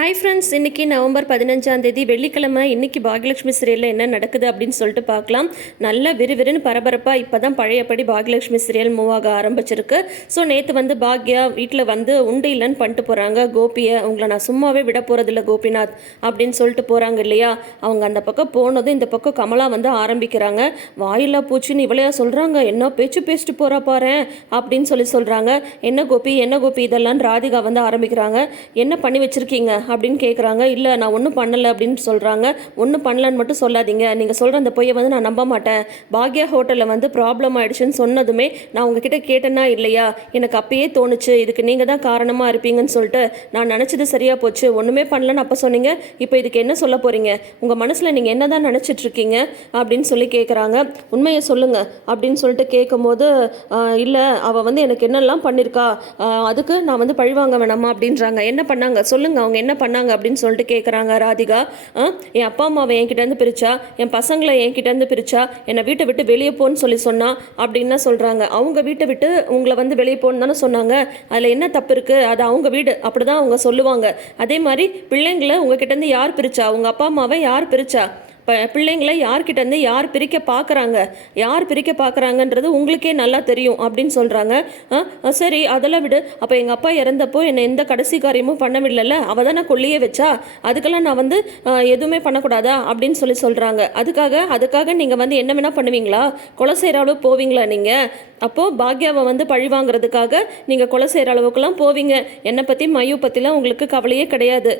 Hi friends, இன்றைக்கி November 15 வெள்ளிக்கிழமை. இன்றைக்கி பாகியலட்சுமி சீரியலில் என்ன நடக்குது அப்படின்னு சொல்லிட்டு பார்க்கலாம். நல்ல விறுவிறுன்னு பரபரப்பாக இப்போ தான் பழையபடி பாகியலட்சுமி சீரியல் மூவ் ஆக ஆரம்பிச்சிருக்கு. ஸோ நேற்று வந்து பாக்யா வீட்டில் வந்து உண்டு இல்லைன்னு பண்ணிட்டு போகிறாங்க. கோபியை உங்களை நான் சும்மாவே விட போகிறதில்ல கோபிநாத் அப்படின்னு சொல்லிட்டு போகிறாங்க இல்லையா. அவங்க அந்த பக்கம் போனதும் இந்த பக்கம் கமலா வந்து ஆரம்பிக்கிறாங்க. வாயில்லா பூச்சின்னு இவளையா சொல்கிறாங்க, என்ன பேச்சு பேசிட்டு போகிறா பாரு அப்படின்னு சொல்கிறாங்க. என்ன கோபி இதெல்லாம் ராதிகா வந்து ஆரம்பிக்கிறாங்க. என்ன பண்ணி வச்சுருக்கீங்க அப்படின்னு கேட்குறாங்க. இல்லை நான் ஒன்றும் பண்ணலை அப்படின்னு சொல்கிறாங்க. ஒன்றும் பண்ணலன்னு மட்டும் சொல்லாதீங்க, நீங்கள் சொல்கிற அந்த பொய்யை வந்து நான் நம்ப மாட்டேன். பாக்யா ஹோட்டலில் வந்து ப்ராப்ளம் ஆகிடுச்சுன்னு சொன்னதுமே நான் உங்ககிட்ட கேட்டேன்னா இல்லையா, எனக்கு அப்பயே தோணுச்சு இதுக்கு நீங்கள் தான் காரணமாக இருப்பீங்கன்னு சொல்லிட்டு நான் நினச்சது சரியாக போச்சு. ஒன்றுமே பண்ணலன்னு அப்போ சொன்னீங்க, இப்போ இதுக்கு என்ன சொல்ல போகிறீங்க, உங்கள் மனசில் நீங்கள் என்ன தான் நினச்சிட்ருக்கீங்க அப்படின்னு சொல்லி கேட்குறாங்க. உண்மையை சொல்லுங்கள் அப்படின்னு சொல்லிட்டு கேட்கும்போது இல்லை அவள் வந்து எனக்கு என்னெல்லாம் பண்ணியிருக்கா, அதுக்கு நான் வந்து பழிவாங்க வேணாமா அப்படின்றாங்க. என்ன பண்ணாங்க சொல்லுங்கள், அவங்க என்ன பண்ணாங்க அப்படின்னு சொல்லிட்டு கேட்குறாங்க ராதிகா. என் அப்பா அம்மாவை என்கிட்டேருந்து பிரிச்சா, என் பசங்களை என்கிட்டேருந்து பிரிச்சா, என்னை வீட்டை விட்டு வெளியே போன்னு சொன்னா அப்படின்னு தான் சொல்கிறாங்க. அவங்க வீட்டை விட்டு உங்களை வந்து வெளியே போன்னு தானே சொன்னாங்க, அதில் என்ன தப்பு இருக்குது, அது அவங்க வீடு அப்படி தான் அவங்க சொல்லுவாங்க. அதே மாதிரி பிள்ளைங்களை உங்ககிட்டேருந்து யார் பிரிச்சா, உங்கள் அப்பா அம்மாவை யார் பிரிச்சா, பிள்ளைங்களை யார்கிட்டேருந்து யார் பிரிக்க பார்க்குறாங்கன்றது உங்களுக்கே நல்லா தெரியும் அப்படின்னு சொல்கிறாங்க. சரி அதெல்லாம் விடு, அப்போ எங்கள் அப்பா இறந்தப்போ என்னை எந்த கடைசி காரியமும் பண்ணவில்லைல்ல, அவள் தான் நான் கொல்லியே வச்சா, அதுக்கெல்லாம் நான் வந்து எதுவுமே பண்ணக்கூடாதா அப்படின்னு சொல்கிறாங்க. அதுக்காக நீங்கள் வந்து என்ன வேணால் பண்ணுவீங்களா, கொலை செய்கிற அளவு போவீங்களா நீங்கள்? அப்போது பாக்யாவை வந்து பழி வாங்குறதுக்காக நீங்கள் கொலை செய்கிற அளவுக்குலாம் போவீங்க. என்னை பற்றி மயு பற்றிலாம் உங்களுக்கு கவலையே கிடையாது.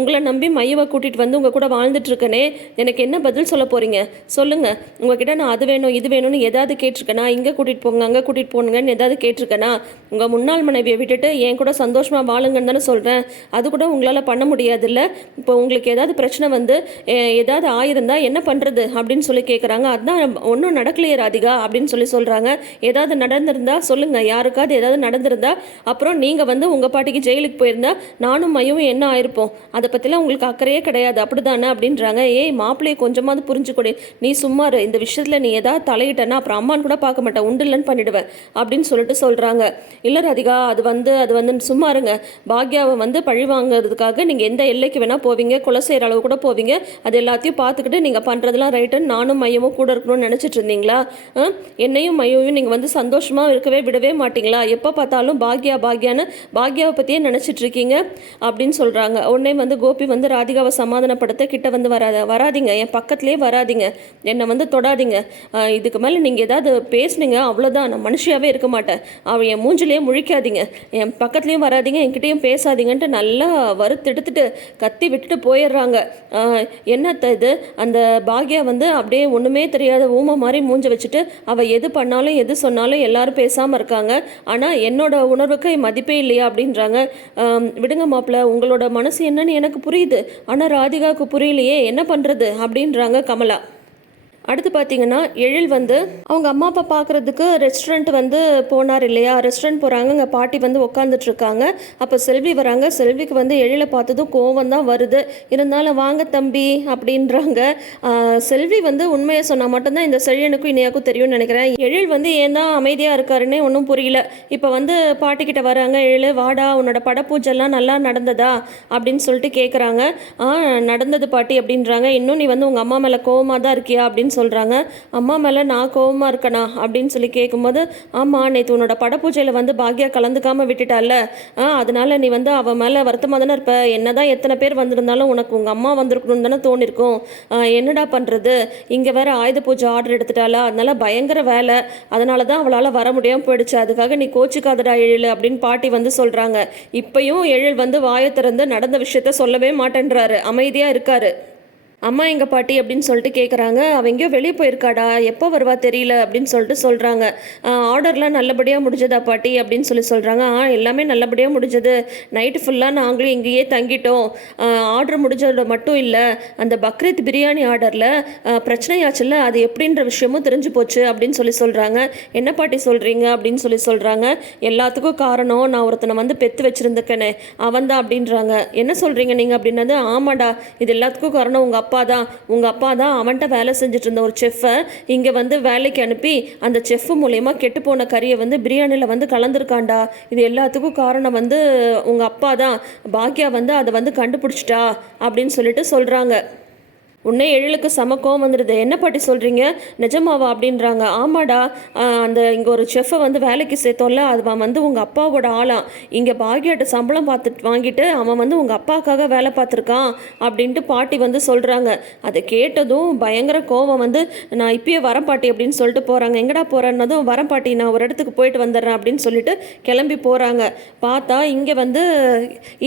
உங்களை நம்பி மயுவை கூட்டிகிட்டு வந்து உங்கள் கூட வாழ்ந்துட்டுருக்கனே, எனக்கு என்ன பதில் சொல்ல போகிறீங்க சொல்லுங்கள். உங்ககிட்ட நான் அது வேணும் இது வேணும்னு ஏதாவது கேட்டிருக்கேனா, இங்கே கூட்டிகிட்டு போங்க அங்கே கூட்டிகிட்டு போனுங்கன்னு ஏதாவது கேட்டிருக்கேனா? உங்கள் முன்னாள் மனைவியை விட்டுட்டு என் கூட சந்தோஷமாக வாழுங்கன்னு தானே சொல்கிறேன். அது கூட உங்களால் பண்ண முடியாதுல்ல. இப்போ உங்களுக்கு ஏதாவது பிரச்சனை வந்து ஏதாவது ஆயிருந்தா என்ன பண்ணுறது அப்படின்னு சொல்லி கேட்குறாங்க. அதுதான் ஒன்றும் நடக்கலையே ராதிகா அப்படின்னு சொல்கிறாங்க. ஏதாவது நடந்திருந்தா சொல்லுங்கள், யாருக்காவது ஏதாவது நடந்திருந்தா அப்புறம் நீங்கள் வந்து உங்கள் பாட்டிக்கு ஜெயிலுக்கு போயிருந்தா நானும் மையவும் என்ன ஆயிருப்போம், அதை பற்றிலாம் உங்களுக்கு அக்கறையே கிடையாது அப்படி தானே அப்படின்றாங்க. ஏய் மாப்பிள்ளையை கொஞ்சமாவது புரிஞ்சுக்கூட, நீ சும்மாரு, இந்த விஷயத்தில் நீ ஏதாவது தலையிட்டனா அப்புறம் அம்மான்னு கூட பார்க்க மாட்டேன், உண்டு இல்லைன்னு பண்ணிடுவேன் அப்படின்னு சொல்கிறாங்க. இல்லை ராதிகா அது வந்து சும்மா இருங்க, பாக்யாவை வந்து பழி வாங்குறதுக்காக நீங்கள் எந்த எல்லைக்கு வேணால் போவீங்க, கொலை செய்கிற அளவு கூட போவீங்க, அது எல்லாத்தையும் பார்த்துக்கிட்டு நீங்கள் பண்ணுறதுலாம் ரைட்டுன்னு நானும் மையமும் கூட இருக்கணும்னு நினச்சிட்டு இருந்தீங்களா? என்னையும் மையவும் நீங்கள் வந்து சந்தோஷமாக இருக்கவே விடவே மாட்டிங்களா? எப்போ பார்த்தாலும் பாக்யான்னு பாக்யாவை பற்றியே நினச்சிட்டு இருக்கீங்க அப்படின்னு சொல்கிறாங்க. உடனே வந்து கோபி வந்து ராதிகாவை சமாதானப்படுத்த கிட்ட வந்து வராதிங்க, என் பக்கத்துலேயே வராதிங்க, என்னை வந்து தொடாதீங்க, இதுக்கு மேலே நீங்கள் ஏதாவது பேசுனீங்க அவ்வளோதான், நான் மனுஷியாகவே இருக்க மாட்டேன், அவள் என் மூஞ்சிலேயே முழிக்காதீங்க, என் பக்கத்துலேயும் வராதிங்க, என்கிட்டையும் பேசாதீங்கன்ட்டு நல்லா வறுத்தெடுத்துட்டு கத்தி விட்டுட்டு போயிடுறாங்க. என்னத்த இது, அந்த பாக்யா வந்து அப்படியே ஒன்றுமே தெரியாத ஊமை மாதிரி மூஞ்ச வச்சுட்டு அவள் எது பண்ணாலும் எது சொன்னாலும் எல்லாரும் பேசாமல் இருக்காங்க. ஆனால் என்னோட உணர்வுக்கு மதிப்பே இல்லையா அப்படின்றாங்க. விடுங்க மாப்பிள்ள, உங்களோட மனசு என்னன்னு எனக்கு புரியுது, ஆனால் ராதிகாவுக்கு புரியலையே, என்ன பண்ணுறது அப்படின்றாங்க கமலா. அடுத்து பார்த்தீங்கன்னா எழில் வந்து அவங்க அம்மா அப்பா பார்க்குறதுக்கு ரெஸ்டாரண்ட் வந்து போனார் இல்லையா. ரெஸ்டாரண்ட் போகிறாங்க, அங்கே பாட்டி வந்து உட்காந்துட்ருக்காங்க. அப்போ செல்வி வராங்க. செல்விக்கு வந்து எழிலை பார்த்ததும் கோவம் தான் வருது. இருந்தாலும் வாங்க தம்பி அப்படின்றாங்க. செல்வி வந்து உண்மையை சொன்னால் மட்டும்தான் இந்த செழியனுக்கும் இணையாக்கும் தெரியும்னு நினைக்கிறேன். எழில் வந்து ஏன் தான் அமைதியாக இருக்காருன்னே ஒன்றும் புரியல. இப்போ வந்து பாட்டிக்கிட்ட வராங்க. எழில் வாடா, உன்னோட படப்பூஜெல்லாம் நல்லா நடந்ததா அப்படின்னு சொல்லிட்டு கேட்குறாங்க. நடந்தது பாட்டி அப்படின்றாங்க. இன்னும் நீ வந்து உங்கள் அம்மா மேலே கோவமாக தான் இருக்கியா அப்படின்னு சொல்கிறாங்க. அம்மா மேலே நான் கோவமாக இருக்கணா அப்படின்னு சொல்லி கேட்கும்போது, ஆமாம் நேற்று உன்னோட படப்பூஜையில் வந்து பாக்யா கலந்துக்காமல் விட்டுட்டால, அதனால நீ வந்து அவன் மேலே வருத்தமாக தானே இருப்ப. என்னதான் எத்தனை பேர் வந்திருந்தாலும் உனக்கு உங்கள் அம்மா வந்திருக்கணும்னு தானே தோணிருக்கும். என்னடா பண்ணுறது, இங்கே வேற ஆயுத பூஜை ஆர்டர் எடுத்துட்டாளா, அதனால பயங்கர வேலை, அதனால தான் அவளால் வர முடியாமல் போயிடுச்சு, அதுக்காக நீ கோச்சிக்காதடா எழில் அப்படின்னு பாட்டி வந்து சொல்கிறாங்க. இப்பயும் எழில் வந்து வாயை திறந்து நடந்த விஷயத்த சொல்லவே மாட்டேன்றாரு, அமைதியாக இருக்காரு. அம்மா எங்கள் பாட்டி அப்படின்னு சொல்லிட்டு கேட்குறாங்க. அவள் எங்கேயோ வெளியே போயிருக்காடா, எப்போ வருவா தெரியல அப்படின்னு சொல்லிட்டு சொல்கிறாங்க. ஆர்டர்லாம் நல்லபடியாக முடிஞ்சதா பாட்டி அப்படின்னு சொல்கிறாங்க. எல்லாமே நல்லபடியாக முடிஞ்சது, நைட்டு ஃபுல்லாக நாங்களும் இங்கேயே தங்கிட்டோம். ஆர்டர் முடிஞ்சதோட மட்டும் இல்லை, அந்த பக்ரீத் பிரியாணி ஆர்டரில் பிரச்சனையாச்சுல்ல, அது எப்படின்ற விஷயமும் தெரிஞ்சு போச்சு அப்படின்னு சொல்கிறாங்க. என்ன பாட்டி சொல்கிறீங்க அப்படின்னு சொல்கிறாங்க. எல்லாத்துக்கும் காரணம் நான் ஒருத்தனை வந்து பெற்று வச்சுருந்துக்கனே அவன் தான் அப்படின்றாங்க. என்ன சொல்கிறீங்க நீங்கள் அப்படின்னது, ஆமாடா இது எல்லாத்துக்கும் காரணம் உங்கள் அப்பா தான். உங்கள் அப்பா தான் அவன்கிட்ட வேலை செஞ்சுட்டு இருந்த ஒரு செஃப்பை இங்கே வந்து வேலைக்கு அனுப்பி அந்த செஃப் மூலயமா கெட்டுப்போன கறியை வந்து பிரியாணியில் வந்து கலந்துருக்காண்டா. இது எல்லாத்துக்கும் காரணம் வந்து உங்கள் அப்பா தான். பாக்யா வந்து அதை வந்து கண்டுபிடிச்சிட்டா அப்படின்னு சொல்லிட்டு சொல்கிறாங்க. உன்னே எழிலுக்கு செம கோவம் வந்துடுது. என்ன பாட்டி சொல்கிறீங்க, நிஜமாவா அப்படின்றாங்க. ஆமாடா, அந்த இங்கே ஒரு செஃப்பை வந்து வேலைக்கு சேர்த்தோம்ல, அவன் வந்து உங்கள் அப்பாவோட ஆளாம். இங்கே பாக்யாட்ட சம்பளம் வாங்கிட்டு அவன் வந்து உங்கள் அப்பாவுக்காக வேலை பார்த்துருக்கான் அப்படின்ட்டு பாட்டி வந்து சொல்கிறாங்க. அதை கேட்டதும் பயங்கர கோவம் வந்து, நான் இப்பயே வரேன் பாட்டி அப்படின்னு சொல்லிட்டு போகிறாங்க. எங்கடா போகிறேன்னதும், வரேன் பாட்டி, நான் ஒரு இடத்துக்கு போயிட்டு வந்துடுறேன் அப்படின்னு சொல்லிட்டு கிளம்பி போகிறாங்க. பார்த்தா இங்கே வந்து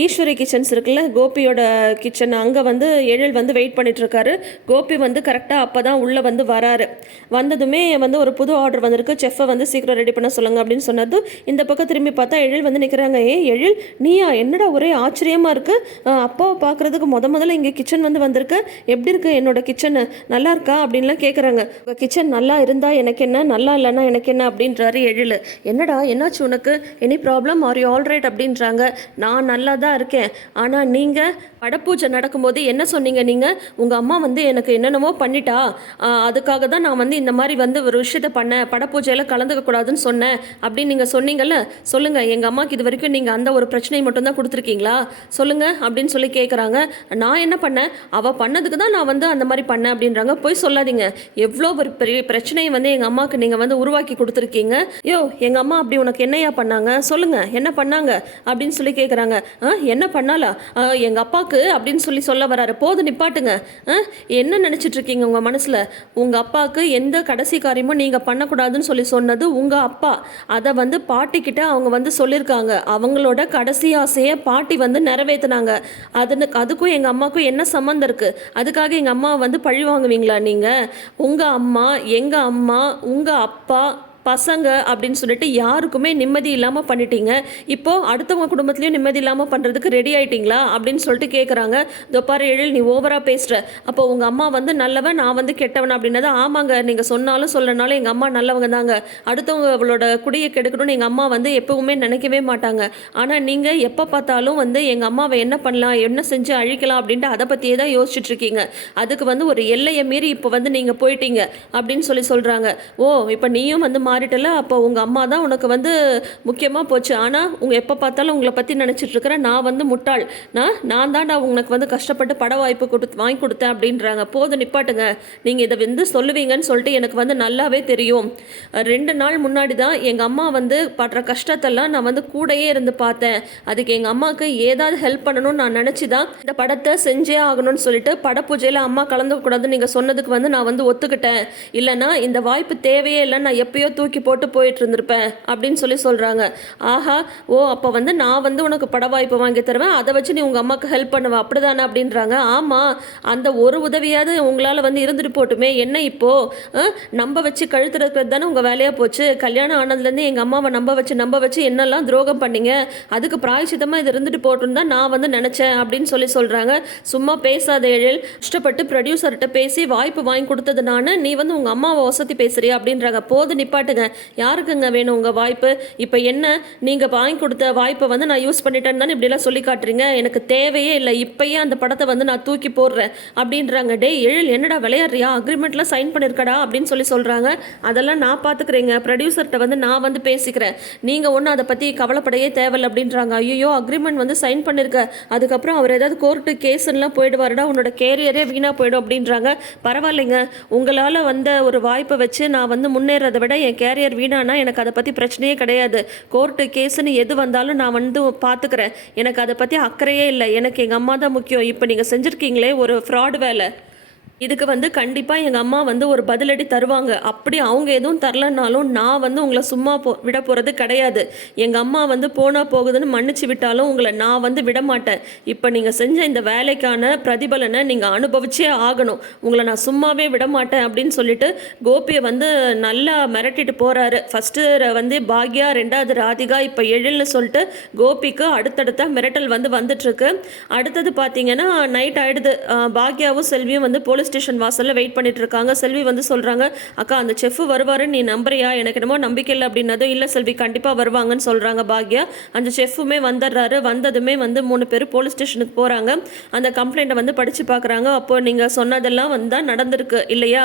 ஈஸ்வரி கிச்சன்ஸ் இருக்குல்ல, கோபியோட கிச்சன், அங்கே வந்து எழில் வந்து வெயிட் பண்ணிட்டுருக்காரு. கோபி வந்து கரெக்டாக அப்போ தான் உள்ளே வந்து வராரு. வந்ததுமே வந்து ஒரு புது ஆர்டர் வந்திருக்கு, செஃப்பை வந்து சீக்கிரம் ரெடி பண்ண சொல்லுங்க அப்படின்னு சொன்னது. இந்த பக்கம் திரும்பி பார்த்தா எழில் வந்து நிற்கிறாங்க. எழில் நீயா, என்னடா ஒரே ஆச்சரியமாக இருக்குது, அப்பாவை பார்க்குறதுக்கு முதல்ல இங்கே கிச்சன் வந்து வந்திருக்கு, எப்படி இருக்கு என்னோட கிச்சன், நல்லா இருக்கா அப்படின்லாம் கேட்குறாங்க. உங்கள் கிச்சன் நல்லா இருந்தால் எனக்கு என்ன, நல்லா இல்லைன்னா எனக்கு என்ன அப்படின்றாரு எழில். என்னடா என்னாச்சு உனக்கு, any problem, are you alright அப்படின்றாங்க. நான் நல்லா தான் இருக்கேன், ஆனால் நீங்கள் படப்பூஜை நடக்கும்போது என்ன சொன்னீங்க, நீங்கள் உங்கள் அம்மா வந்து எனக்கு என்னென்னமோ பண்ணிட்டா, அதுக்காக தான் நான் வந்து இந்த மாதிரி வந்து ஒரு விஷயத்தை பண்ணேன், படப்பூஜையில் கலந்துக்க கூடாதுன்னு சொன்னேன் அப்படின்னு நீங்கள் சொன்னீங்கல்ல, சொல்லுங்கள், எங்கள் அம்மாவுக்கு இது வரைக்கும் நீங்கள் அந்த ஒரு பிரச்சனை மட்டும்தான் கொடுத்துருக்கீங்களா, சொல்லுங்கள் அப்படின்னு சொல்லி கேட்குறாங்க. நான் என்ன பண்ணேன், அவள் பண்ணதுக்கு தான் நான் வந்து அந்த மாதிரி பண்ணேன் அப்படின்றாங்க. போய் சொல்லாதீங்க, எவ்வளோ ஒரு பெரிய பிரச்சனையை வந்து எங்கள் அம்மாவுக்கு நீங்கள் வந்து உருவாக்கி கொடுத்துருக்கீங்க. யோ, எங்கள் அம்மா அப்படி உனக்கு என்னையா பண்ணாங்க, சொல்லுங்கள் என்ன பண்ணாங்க அப்படின்னு சொல்லி கேட்குறாங்க. என்ன பண்ணாலா, எங்கள் அப்பாவுக்கு அப்படின்னு சொல்லி சொல்ல வராரு. போது நிப்பாட்டுங்க, என்ன நினச்சிட்டு இருக்கீங்க உங்கள் மனசில், உங்கள் அப்பாவுக்கு எந்த கடைசி காரியமும் நீங்கள் பண்ணக்கூடாதுன்னு சொல்லி சொன்னது உங்கள் அப்பா. அதை வந்து பாட்டிக்கிட்ட அவங்க வந்து சொல்லியிருக்காங்க. அவங்களோட கடைசி ஆசையை பாட்டி வந்து நிறைவேற்றினாங்க. அதுக்கும் எங்கள் அம்மாவுக்கும் என்ன சம்மந்தம் இருக்குது, அதுக்காக எங்கள் அம்மாவை வந்து பழி வாங்குவீங்களா நீங்கள்? உங்கள் அம்மா, எங்கள் அம்மா, உங்கள் அப்பா, பசங்க அப்படின்னு சொல்லிட்டு யாருக்குமே நிம்மதி இல்லாமல் பண்ணிட்டீங்க. இப்போது அடுத்தவங்க குடும்பத்துலேயும் நிம்மதி இல்லாமல் பண்ணுறதுக்கு ரெடி ஆகிட்டிங்களா அப்படின்னு சொல்லிட்டு கேட்குறாங்க. தொப்பார் எழில், நீ ஓவராக பேசுகிற, அப்போ உங்கள் அம்மா வந்து நல்லவன், நான் வந்து கெட்டவன் அப்படின்னது. ஆமாங்க, நீங்கள் சொன்னாலும் சொல்லனாலும் எங்கள் அம்மா நல்லவங்க தாங்க. அடுத்தவங்க அவளோட குடியை கெடுக்கணும்னு எங்கள் அம்மா வந்து எப்பவுமே நினைக்கவே மாட்டாங்க. ஆனால் நீங்கள் எப்போ பார்த்தாலும் வந்து எங்கள் அம்மாவை என்ன பண்ணலாம், என்ன செஞ்சு அழிக்கலாம் அப்படின்ட்டு அதை பற்றியே தான் யோசிச்சுட்டு இருக்கீங்க. அதுக்கு வந்து ஒரு எல்லையை மீறி இப்போ வந்து நீங்கள் போயிட்டீங்க அப்படின்னு சொல்லி சொல்கிறாங்க. ஓ, இப்போ நீயும் வந்து மாறிட்டல, அப்போ உங்கள் அம்மா தான் உனக்கு வந்து முக்கியமாக போச்சு. ஆனால் உங்கள் எப்போ பார்த்தாலும் உங்களை பற்றி நினச்சிட்டு இருக்கிறேன், நான் வந்து முட்டாள், நான் தான்டா உனக்கு வந்து கஷ்டப்பட்டு பட வாய்ப்பு வாங்கி கொடுத்தேன் அப்படின்றாங்க. போதும் நிப்பாட்டுங்க, நீங்கள் இதை வந்து சொல்லுவீங்கன்னு சொல்லிட்டு எனக்கு வந்து நல்லாவே தெரியும். 2 நாள் முன்னாடி தான் எங்கள் அம்மா வந்து படுற கஷ்டத்தெல்லாம் நான் வந்து கூடையே இருந்து பார்த்தேன். அதுக்கு எங்கள் அம்மாவுக்கு ஏதாவது ஹெல்ப் பண்ணணும்னு நான் நினச்சி தான் இந்த படத்தை செஞ்சே ஆகணும்னு சொல்லிட்டு படப்பூஜையில் அம்மா கலந்துக்கூடாதுன்னு நீங்கள் சொன்னதுக்கு வந்து நான் வந்து ஒத்துக்கிட்டேன். இல்லைனா இந்த வாய்ப்பு தேவையே இல்லை, நான் எப்பயோ தூக்கி போட்டு போயிட்டு இருந்திருப்பேன் அப்படின்னு சொல்லி சொல்கிறாங்க. ஆஹா, ஓ, அப்போ வந்து நான் வந்து உனக்கு பட வாய்ப்பு வாங்கி தருவேன், அதை வச்சு நீ உங்கள் அம்மாவுக்கு ஹெல்ப் பண்ணுவேன் அப்படிதானே அப்படின்றாங்க. ஆமாம், அந்த ஒரு உதவியாவது உங்களால் வந்து இருந்துட்டு போட்டுமே, என்ன இப்போது நம்ப வச்சு கழுத்துறது தானே உங்கள் வேலையாக போச்சு. கல்யாணம் ஆனதுலேருந்து எங்கள் அம்மாவை நம்ப வச்சு என்னெல்லாம் துரோகம் பண்ணீங்க, அதுக்கு பிராயச்சித்தமாக இது இருந்துட்டு போட்டுன்னு தான் நான் வந்து நினச்சேன் அப்படின்னு சொல்லி சொல்கிறாங்க. சும்மா பேசாத எழில், இஷ்டப்பட்டு ப்ரொடியூசர்கிட்ட பேசி வாய்ப்பு வாங்கி கொடுத்ததுனால நீ வந்து உங்கள் அம்மாவை வசதி பேசுறியா அப்படின்றாங்க. போது நிப்பாட்டுங்க, யாருக்குங்க வேணும் உங்கள் வாய்ப்பு, இப்போ என்ன நீங்கள் வாங்கி கொடுத்த வாய்ப்பை வந்து நான் யூஸ் பண்ணிட்டேன்னு தானே இப்படிலாம் சொல்லி காட்டுறீங்க, எனக்கு தேவையே இல்லை, இப்போயே அந்த படத்தை வந்து நான் தூக்கி போடுறேன் அப்படின்றாங்க. டே எழில், என்னடா விளையாடுறியா, அக்ரிமெண்ட்லாம் சைன் பண்ணியிருக்கடா அப்படின்னு சொல்லி சொல்கிறாங்க. அதெல்லாம் நான் பார்த்துக்கிறேங்க, ப்ரொடியூசர்கிட்ட வந்து நான் வந்து பேசிக்கிறேன், நீங்கள் ஒன்றும் அதை பற்றி கவலைப்படையே தேவையில்லை அப்படின்றாங்க. ஐயோ, அக்ரிமெண்ட் வந்து சைன் பண்ணியிருக்க, அதுக்கப்புறம் அவர் ஏதாவது கோர்ட்டு கேஸுன்னெலாம் போயிடுவாருடா, உன்னோட கேரியரே வீணாக போயிடும் அப்படின்றாங்க. பரவாயில்லைங்க, உங்களால் வந்த ஒரு வாய்ப்பை வச்சு நான் வந்து முன்னேறதை விட என் கேரியர் வீணானா எனக்கு அதை பற்றி பிரச்சனையே கிடையாது. கோர்ட்டு கேஸுன்னு எது வந்தாலும் நான் வந்து பார்த்துக்கிறேன், எனக்கு அதை பற்றி அக்கறையே இல்லை, எனக்கு எங்கள் அம்மா தான் முக்கியம். இப்போ நீங்கள் செஞ்சுருக்கீங்களே ஒரு ஃப்ராடு வேலை, இதுக்கு வந்து கண்டிப்பாக எங்கள் அம்மா வந்து ஒரு பதிலடி தருவாங்க. அப்படி அவங்க எதுவும் தரலனாலும் நான் வந்து உங்களை சும்மா விட போகிறது கிடையாது. எங்கள் அம்மா வந்து போனால் போகுதுன்னு மன்னிச்சு விட்டாலும் உங்களை நான் வந்து விட மாட்டேன். இப்போ நீங்கள் செஞ்ச இந்த வேலைக்கான பிரதிபலனை நீங்கள் அனுபவிச்சே ஆகணும், உங்களை நான் சும்மாவே விட மாட்டேன் அப்படின்னு சொல்லிட்டு கோபியை வந்து நல்லா மிரட்டிட்டு போகிறாரு. ஃபஸ்ட்டு வந்து பாக்யா, 2வது ராதிகா, இப்போ எழில்னு சொல்லிட்டு கோபிக்கு அடுத்தடுத்த மிரட்டல் வந்து வந்துட்டுருக்கு. அடுத்தது பார்த்தீங்கன்னா நைட் ஆகிடுது. பாக்யாவும் செல்வியும் வந்து போலீஸ் போலீஸ் ஸ்டேஷன் வாசலில் வெயிட் பண்ணிட்டு இருக்காங்க. செல்வி வந்து சொல்கிறாங்க, அக்கா அந்த செஃப் வருவாருன்னு நீ நம்புறியா? எனக்கு என்னமோ நம்பிக்கை இல்லை அப்படின்னதும், இல்லை செல்வி கண்டிப்பாக வருவாங்கன்னு சொல்கிறாங்க பாக்யா. அந்த செஃப்புமே வந்துடுறாரு. வந்ததுமே வந்து 3 பேர் போலீஸ் ஸ்டேஷனுக்கு போகிறாங்க. அந்த கம்ப்ளைண்ட்டை வந்து படித்து பார்க்குறாங்க. அப்போ நீங்கள் சொன்னதெல்லாம் வந்து தான் நடந்திருக்கு இல்லையா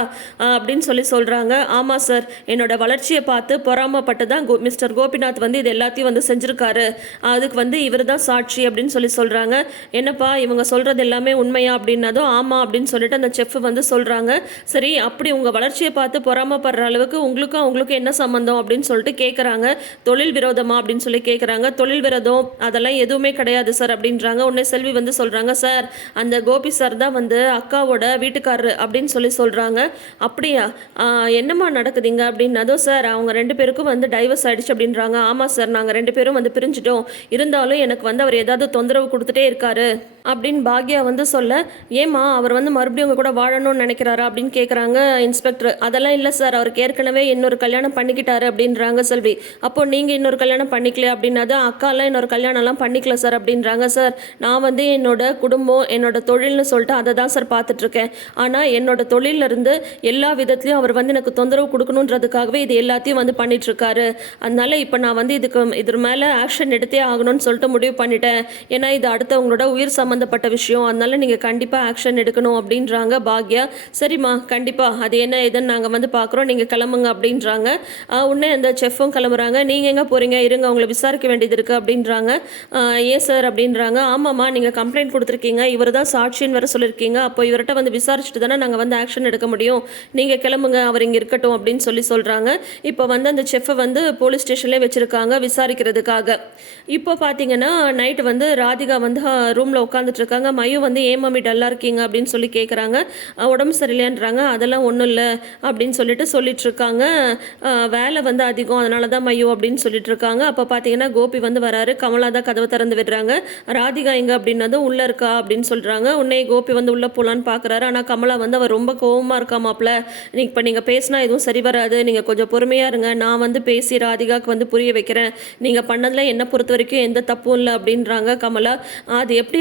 அப்படின்னு சொல்கிறாங்க. ஆமாம் சார், என்னோட வளர்ச்சியை பார்த்து பொறாமப்பட்டு தான் மிஸ்டர் கோபிநாத் வந்து இது எல்லாத்தையும் வந்து செஞ்சுருக்காரு. அதுக்கு வந்து இவர் தான் சாட்சி அப்படின்னு சொல்கிறாங்க. என்னப்பா இவங்க சொல்கிறது எல்லாமே உண்மையா அப்படின்னதும், ஆமாம் அப்படின்னு சொல்லிட்டு அந்த செஃப் வந்து சொல்கிறாங்க. சரி, அப்படி உங்கள் வளர்ச்சியை பார்த்து பொறாமப்படுற அளவுக்கு உங்களுக்கும் அவங்களுக்கும் என்ன சம்மந்தம் அப்படின்னு சொல்லிட்டு கேட்குறாங்க. தொழில் விரோதமா அப்படின்னு சொல்லி கேட்குறாங்க. தொழில் விரோதம் அதெல்லாம் எதுவுமே கிடையாது சார் அப்படின்றாங்க. உடனே செல்வி வந்து சொல்கிறாங்க, சார் அந்த கோபி சார் தான் வந்து அக்காவோட வீட்டுக்காரரு அப்படின்னு சொல்கிறாங்க. அப்படியா, என்னம்மா நடக்குதுங்க அப்படின்னதும், சார் அவங்க 2 பேருக்கும் வந்து டைவர்ஸ் ஆகிடுச்சு அப்படின்றாங்க. ஆமாம் சார், நாங்கள் 2 பேரும் வந்து பிரிஞ்சிட்டோம். இருந்தாலும் எனக்கு வந்து அவர் ஏதாவது தொந்தரவு கொடுத்துட்டே இருக்காரு அப்படின்னு பாக்யா வந்து சொல்ல, ஏம்மா அவர் வந்து மறுபடியும் உங்க கூட வாழணும்னு நினைக்கிறாரா அப்படின்னு கேட்குறாங்க இன்ஸ்பெக்டர். அதெல்லாம் இல்லை சார், அவருக்கு ஏற்கனவே இன்னொரு கல்யாணம் பண்ணிக்கிட்டாரு அப்படின்றாங்க செல்வி. அப்போ நீங்கள் இன்னொரு கல்யாணம் பண்ணிக்கல அப்படின்னா, அக்காலாம் இன்னொரு கல்யாணம்லாம் பண்ணிக்கல சார் அப்படின்றாங்க. சார் நான் வந்து என்னோட குடும்பம் என்னோட தொழில்னு சொல்லிட்டு அதை தான் சார் பார்த்துட்ருக்கேன். ஆனால் என்னோட தொழிலிருந்து எல்லா விதத்துலையும் அவர் வந்து எனக்கு தொந்தரவு கொடுக்கணுன்றதுக்காகவே இது எல்லாத்தையும் வந்து பண்ணிகிட்ருக்காரு. அதனால இப்போ நான் வந்து இது மேலே ஆக்ஷன் எடுத்தே ஆகணும்னு சொல்லிட்டு முடிவு பண்ணிட்டேன். ஏன்னா இது அடுத்தவங்களோட உயிர் சம்மந்தப்பட்ட விஷயம். அதனால நீங்கள் கண்டிப்பாக ஆக்ஷன் எடுக்கணும் அப்படின்றாங்க பாக்யா. சரிம்மா கண்டிப்பாக அது என்ன ஏதுன்னு நாங்கள் வந்து பார்க்குறோம், நீங்கள் கிளம்புங்க அப்படின்றாங்க. உடனே அந்த செஃப்பும் கிளம்புறாங்க. நீங்கள் எங்கே போகிறீங்க, இருங்க அவங்கள விசாரிக்க வேண்டியது இருக்குது அப்படின்றாங்க. ஏன் சார் அப்படின்றாங்க. ஆமாம்மா, நீங்கள் கம்ப்ளைண்ட் கொடுத்துருக்கீங்க, இவர் தான் சாட்சின்னு வேறு சொல்லியிருக்கீங்க. அப்போ இவர்கிட்ட வந்து விசாரிச்சுட்டு தானே நாங்கள் வந்து ஆக்ஷன் எடுக்க முடியும். நீங்கள் கிளம்புங்க, அவர் இங்கே இருக்கட்டும் அப்படின்னு சொல்கிறாங்க. இப்போ வந்து அந்த செஃப்பை வந்து போலீஸ் ஸ்டேஷன்லேயே வச்சுருக்காங்க விசாரிக்கிறதுக்காக. இப்போ பார்த்தீங்கன்னா நைட்டு வந்து ராதிகா வந்து ரூமில் உட்காந்துட்டு இருக்காங்க. மயு வந்து ஏன் மம்மி டல்லாக இருக்கீங்க அப்படின்னு சொல்லி கேட்குறாங்க. உடம்பு சரியில்லைன்றாங்க. அதெல்லாம் ஒன்றும் இல்லை அப்படின்னு சொல்லிட்டு இருக்காங்க. வேலை வந்து அதிகம், அதனால தான் மயு அப்படின்னு சொல்லிட்டு இருக்காங்க. அப்போ பார்த்தீங்கன்னா கோபி வந்து வராரு. கமலா தான் கதவை திறந்து விடுறாங்க. ராதிகா எங்கே அப்படின்னதும் உள்ளே இருக்கா அப்படின்னு சொல்கிறாங்க. உடனே கோபி வந்து உள்ளே போகலான்னு பார்க்குறாரு. ஆனால் கமலா வந்து அவர் ரொம்ப கோவமாக இருக்கா மாப்பிள்ள, இப்போ நீங்கள் பேசினா எதுவும் சரி வராது, நீங்கள் கொஞ்சம் பொறுமையாக இருங்க, நான் வந்து பேசி ராதிகாவுக்கு வந்து புரிய வைக்கிறேன், நீங்கள் பண்ணதில் என்னை பொறுத்த வரைக்கும் எந்த தப்பும் இல்லை அப்படின்றாங்க கமலா. அது எப்படி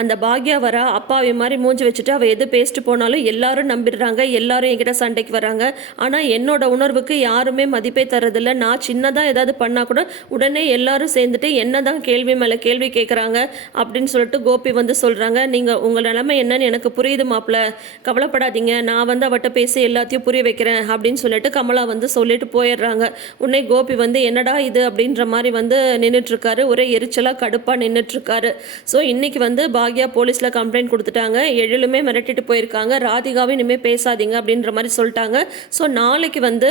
அந்த பாக்யா வரா அப்பாவி மாதிரி மூஞ்சி வச்சுட்டு அவள் எது பேசிட்டு போனாலும் எல்லாரும் நம்பிடுறாங்க, எல்லாரும் என்கிட்ட சண்டைக்கு வராங்க. ஆனால் என்னோட உணர்வுக்கு யாருமே மதிப்பே தரதில்லை. நான் சின்னதாக ஏதாவது பண்ணால் கூட உடனே எல்லாரும் சேர்ந்துட்டு என்ன தான் கேள்வி மேலே கேள்வி கேட்குறாங்க அப்படின்னு சொல்லிட்டு கோபி வந்து சொல்கிறாங்க. நீங்கள் உங்கள் நிலைமை என்னன்னு எனக்கு புரியுது மாப்பிள்ள, கவலைப்படாதீங்க, நான் வந்து அவட்ட பேசி எல்லாத்தையும் புரிய வைக்கிறேன் அப்படின்னு சொல்லிட்டு கமலா வந்து சொல்லிட்டு போயிடுறாங்க. உடனே கோபி வந்து என்னடா இது அப்படின்ற மாதிரி வந்து நின்றுட்டுருக்காரு. ஒரே எரிச்சலாக கடுப்பாக நின்றுட்டுருக்காரு. ஸோ இன்றைக்கி வந்து பாக்யா போலீஸில் கம்ப்ளைண்ட் கொடுத்துட்டாங்க. எழிலுமே மிரட்டிட்டு போயிருக்காங்க. ராதிகாவும் இனிமேல் பேசாதீங்க அப்படின்ற மாதிரி சொல்லிட்டாங்க. ஸோ நாளைக்கு வந்து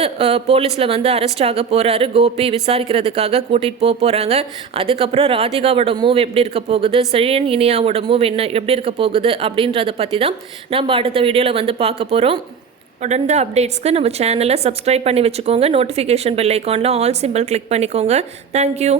போலீஸில் வந்து அரெஸ்ட் ஆக போகிறாரு கோபி, விசாரிக்கிறதுக்காக கூட்டிகிட்டு போகிறாங்க. அதுக்கப்புறம் ராதிகாவோட மூவ் எப்படி இருக்க போகுது, செழியன் இனியாவோட மூவ் என்ன எப்படி இருக்க போகுது அப்படின்றத பற்றி தான் நம்ம அடுத்த வீடியோவில் வந்து பார்க்க போகிறோம். தொடர்ந்து அப்டேட்ஸ்க்கு நம்ம சேனலை சப்ஸ்கிரைப் பண்ணி வச்சுக்கோங்க. நோட்டிஃபிகேஷன் பெல் ஐக்கானில் ஆல் சிம்பிள் கிளிக் பண்ணிக்கோங்க. தேங்க்யூ.